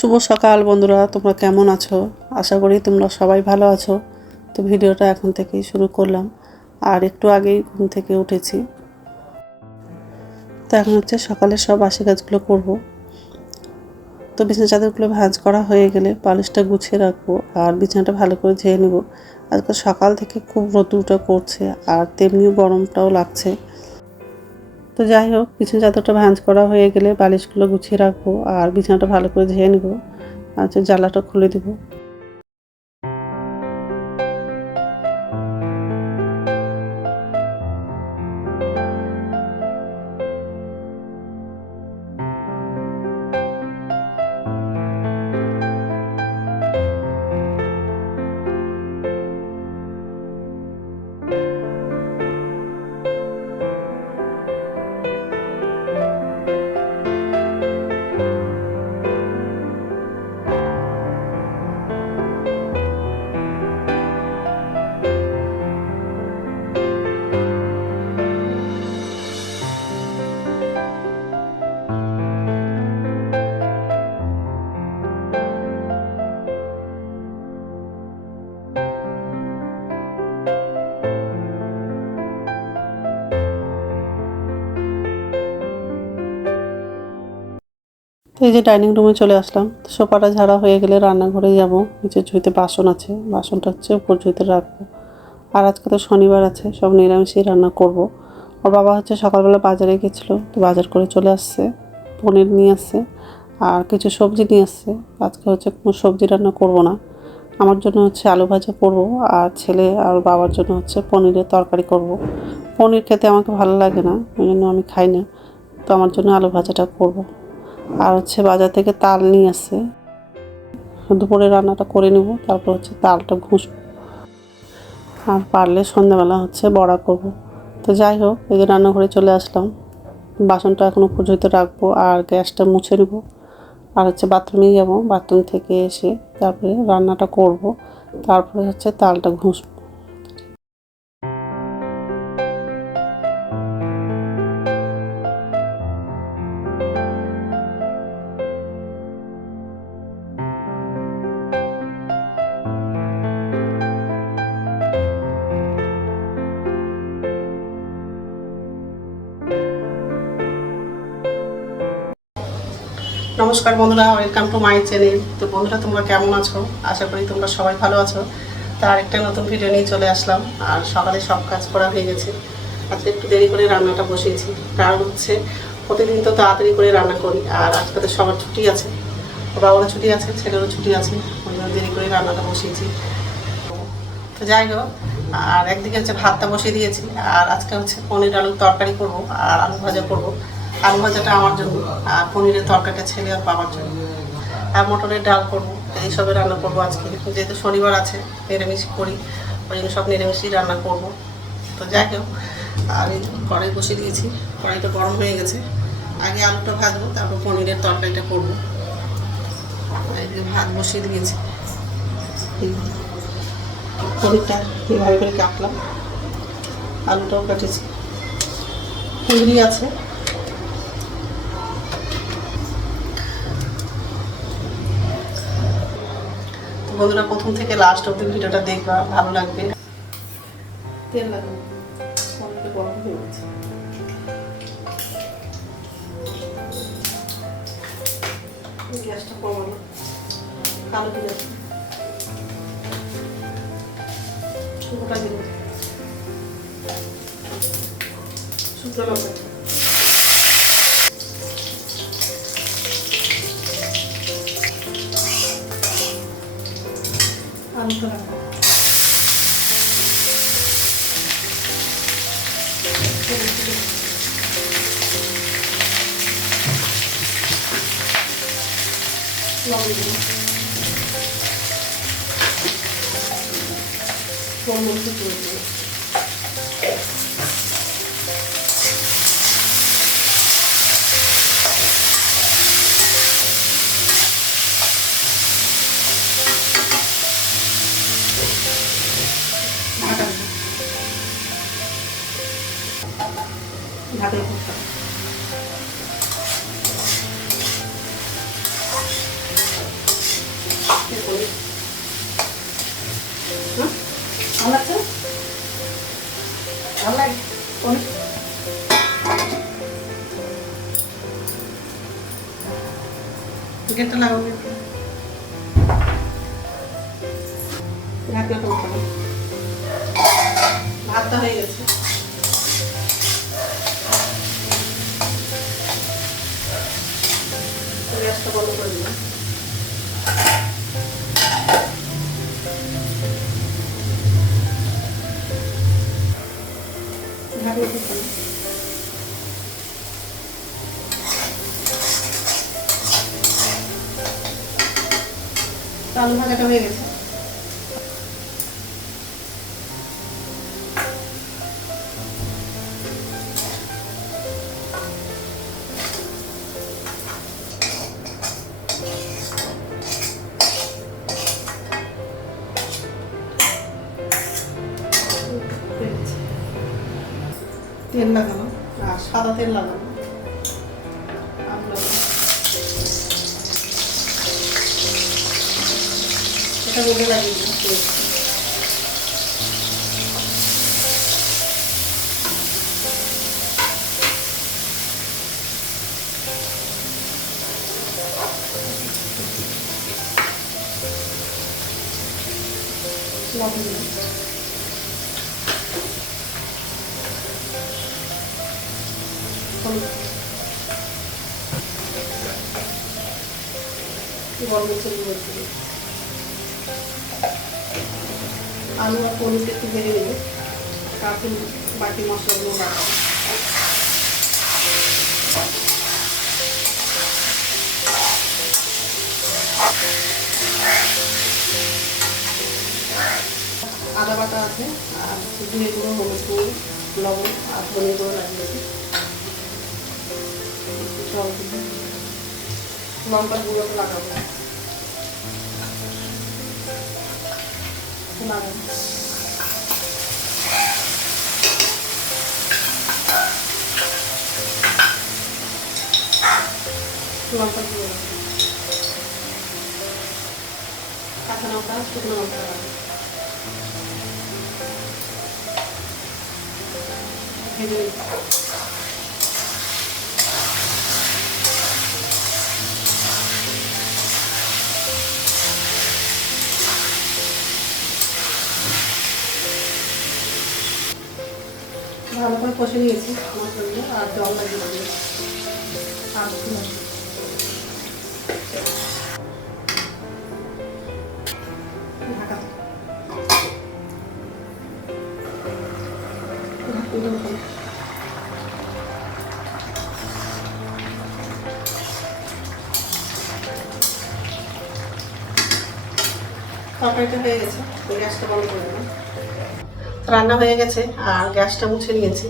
শুভ সকাল বন্ধুরা, তোমরা কেমন আছো? আশা করি তোমরা সবাই ভালো আছো। তো ভিডিওটা এখন থেকেই শুরু করলাম। আর একটু আগেই ঘুম থেকে উঠেছি। তো এখন হচ্ছে সকালে সব বাসি কাজগুলো করব। তো বিছানা চাদরগুলো ভাঁজ করা হয়ে গেলে পালিশটা গুছিয়ে রাখব আর বিছানাটা ভালো করে ধুয়ে নেব। আজকাল সকাল থেকে খুব রোদুটা করছে আর তেমনিও গরমটাও লাগছে। তো যাই হোক বিছানা চাদরটা ভাঁজ করা হয়ে গেলে বালিশগুলো গুছিয়ে রাখব আর বিছানাটা ভালো করে ধুয়ে নেব। আচ্ছা জ্বালাটা খুলে দেবো। এই যে ডাইনিং রুমে চলে আসলাম। সোফাটা ঝাড়া হয়ে গেলে রান্নাঘরে যাব। নিচে ঝুঁইতে বাসন আছে। বাসনটা হচ্ছে উপর ঝুঁইতে রাখব। আর আজকে তো শনিবার আছে, সব নিরামিষই রান্না করব। ওর বাবা হচ্ছে সকালবেলা বাজারে গেছিল, তো বাজার করে চলে আসছে। পনির নিয়ে আসছে, আর কিছু সবজি নিয়ে আসছে। আজকে হচ্ছে কোনো সবজি রান্না করব না। আমার জন্য হচ্ছে আলু ভাজা করব, আর ছেলে আর বাবার জন্য হচ্ছে পনিরের তরকারি করব। পনির খেতে আমাকে ভালো লাগে না, ওই জন্য আমি খাই না। তো আমার জন্য আলু ভাজাটা করব। আর হচ্ছে বাজার থেকে তাল নিয়ে আসে। দুপুরে রান্নাটা করে নেব, তারপর হচ্ছে তালটা ঘুষবো। আর পারলে সন্ধ্যাবেলা হচ্ছে বড়া করব। তো যাই হোক, এই যে রান্নাঘরে চলে আসলাম। বাসনটা এখন উপর ঝুঁতে রাখব আর গ্যাসটা মুছে নেব। আর হচ্ছে বাথরুমে যাব, বাথরুম থেকে এসে তারপরে রান্নাটা করব। তারপরে হচ্ছে তালটা ঘুষবো। নমস্কার বন্ধুরা ওয়েলকাম টু মাই চ্যানেল তো বন্ধুরা, তোমরা কেমন আছো? আশা করি তোমরা সবাই ভালো আছো। তার একটা নতুন ভিডিও নিয়ে চলে আসলাম, আর সকালে সব কাজ করা হয়ে গেছে। আজকে একটু দেরি করে রান্নাটা বসিয়েছি, কারণ হচ্ছে প্রতিদিন তো তাড়াতাড়ি করে রান্না করি, আর আজকে তো সবার ছুটি আছে। বাবারও ছুটি আছে, ছেলেরও ছুটি আছে, ওই জন্য দেরি করে রান্নাটা বসিয়েছি। তো যাই হোক, আর একদিকে হচ্ছে ভাতটা বসিয়ে দিয়েছি, আর আজকে হচ্ছে পনির আলুর তরকারি করব, আর আলু ভাজা করব। আলু ভাজাটা আমার জন্য, আর পনিরের তরকারিটা ছেলে আর বাবার জন্য। আর মটরের ডাল করব এইসবের রান্না করব আজকে। যেহেতু শনিবার আছে, নিরামিষ করি, ওই জন্য সব নিরামিষই রান্না করব। তো যাই হোক, আর এই কড়াই বসিয়ে দিয়েছি। কড়াইটা গরম হয়ে গেছে। আগে আলুটা ভাজবো, তারপর পনিরের তরকারিটা করব। ভাত বসিয়ে দিয়েছি। পনিরটা এভাবে করে কাটলাম। আলুটাও কাটেছি। কুঁদরি আছে। বন্ধুরা প্রথম থেকে লাস্ট অব্দি ভিডিওটা দেখবা ভালো লাগবে। তেল লাগবে। গ্যাসটা শুকনো আলুটা রাখব লবণ দিব ঢাকাই করতে হবে। ভালো লাগছে? ভালো লাগে? গেটটা লাগাবো ঢাকনা হবে ভাতটা হয়ে গেছে। গ্যাসটা বন্ধ করে দিলাম। ভাজাটা হয়ে গেছে। তেল লাগানো আর সাদা তেল লাগানো। এটা মধ্যে লাগিয়ে। আলু আর পনিরটা একটু ভেজে নেবে তারপর বাকি মশলাগুলো লাগাবো আদা বাটা আছে, আর জিরে গুঁড়ো হলুদ গুঁড়ো, লবণ, আর ধনে গুঁড়ো লাগিয়েছি। জল দিয়ে লঙ্কার গুঁড়োটা লাগাবো লাগাবো লঙ্কার গুঁড়ো লাগাবো। কাঁচা লঙ্কা শুকনো লঙ্কা লাগাবো। ভেজে ভালো করে কষে নিয়েছি মশলাগুলো আর জল লাগিয়ে আর। তরকারিটা হয়ে গেছে গ্যাসটা বন্ধ করে দিলাম রান্না হয়ে গেছে আর গ্যাসটা মুছে নিয়েছি।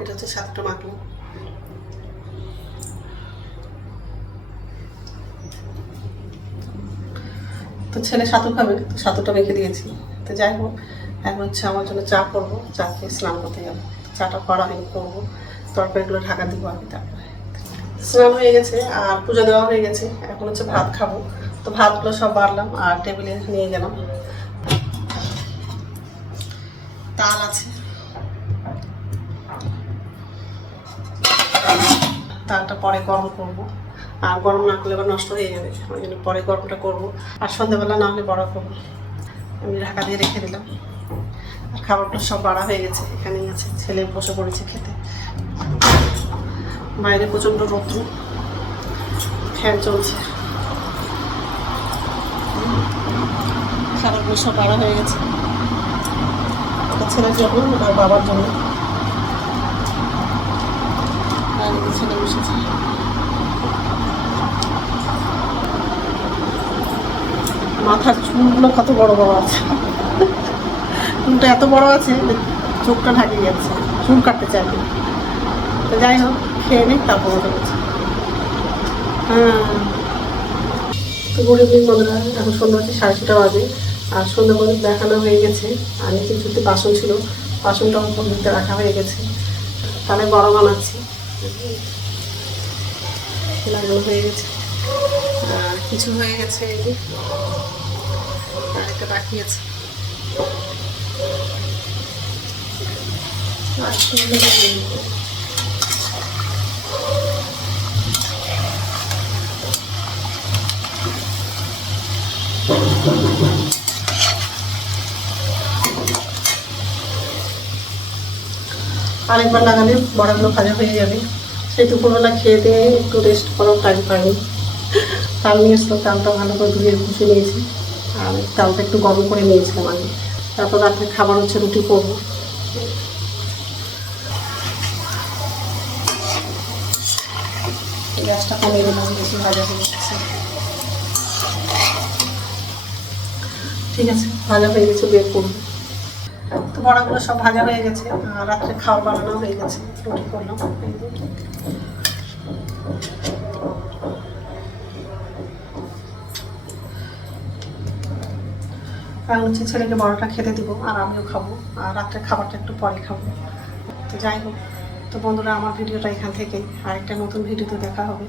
এটা হচ্ছে সাতটা মাখলো তো ছেলে সাতু খাবে, তো সাতুটা রেখে দিয়েছি। তো যাই হোক, এখন হচ্ছে আমার জন্য চা করব, চা খেয়ে স্নান করতে যাব। চাটা করা হয়নি, করব। তরকারিগুলো ঢাকা দিব আমি তারপরে। স্নান হয়ে গেছে আর পুজো দেওয়া হয়ে গেছে, এখন হচ্ছে ভাত খাব। তো ভাতগুলো সব বাড়লাম আর টেবিলে নিয়ে গেলাম। তাল আছে। তালটা পরে গরম করব। আর গরম না করলে আবার নষ্ট হয়ে যাবে। ওই জন্য পরে গরমটা করব। আর সন্ধ্যাবেলা না হলে বড় করব। আমি ঢাকা দিয়ে রেখে দিলাম। আর খাবারটা সব বাড়া হয়ে গেছে। এখানেই আছে। ছেলে বসে পড়েছে খেতে। বাইরে প্রচণ্ড রৌদ্র। ফ্যান চলছে। খাবারগুলো সব বাড়া হয়ে গেছে। ওটা ছেলের জন্য ওটার বাবার জন্য। আর ছেলে বসেছে। মাথার চুলগুলো কত বড় বড় আছে। চুলটা এত বড় আছে চোখটা ঢাকে যাচ্ছে। চুল কাটতে চাইবে তো যাই হোক, খেয়ে নিই তারপর হ্যাঁ। গুড ইভিনিং বন্ধুরা এখন সন্ধ্যা সাড়ে ছটা বাজে। আর সন্ধ্যা পর্যন্ত দেখানো হয়ে গেছে। আর নিচে যদি বাসন ছিল, বাসনটা উপর দিতে রাখা হয়ে গেছে। তাহলে বড় বানাচ্ছি। লাগানো হয়ে গেছে। আর কিছু হয়ে গেছে এই যে। একটা বাকি আছে। আর একটু হলে হয়ে যাবে। আরেকবার লাগালে বড়াগুলো ভাজা হয়ে যাবে। সেই দুপুরবেলা খেয়ে দিয়ে একটু রেস্ট করার টাইম পাইনি তাল নিয়ে তালটা ভালো করে ধুয়ে ঘুষে নিয়েছি। আর তালটা একটু গরম করে নিয়েছিলাম আমি তারপর রাত্রে খাবার হচ্ছে রুটি করব। গ্যাসটা কমিয়ে দিলাম, বেশি ভাজা হয়ে গেছে। ঠিক আছে, ভাজা হয়ে গেছে, বের করব। তো বড়াগুলো সব ভাজা হয়ে গেছে, আর রাত্রে খাওয়া বানানো হয়ে গেছে, রুটি করলাম। হচ্ছে ছেলেকে বড়টা খেতে দিব, আর আমিও খাব, আর রাত্রে খাবারটা একটু পরে খাব। তো যাই হোক, তো বন্ধুরা, আমার ভিডিওটা এখান থেকেই আর একটা নতুন ভিডিওতে দেখা হবে।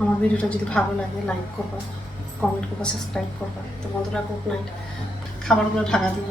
আমার ভিডিওটা যদি ভালো লাগে লাইক করবা কমেন্ট করবা সাবস্ক্রাইব করবা। তো বন্ধুরা গুড নাইট খাবারগুলো ঢাকা দিব।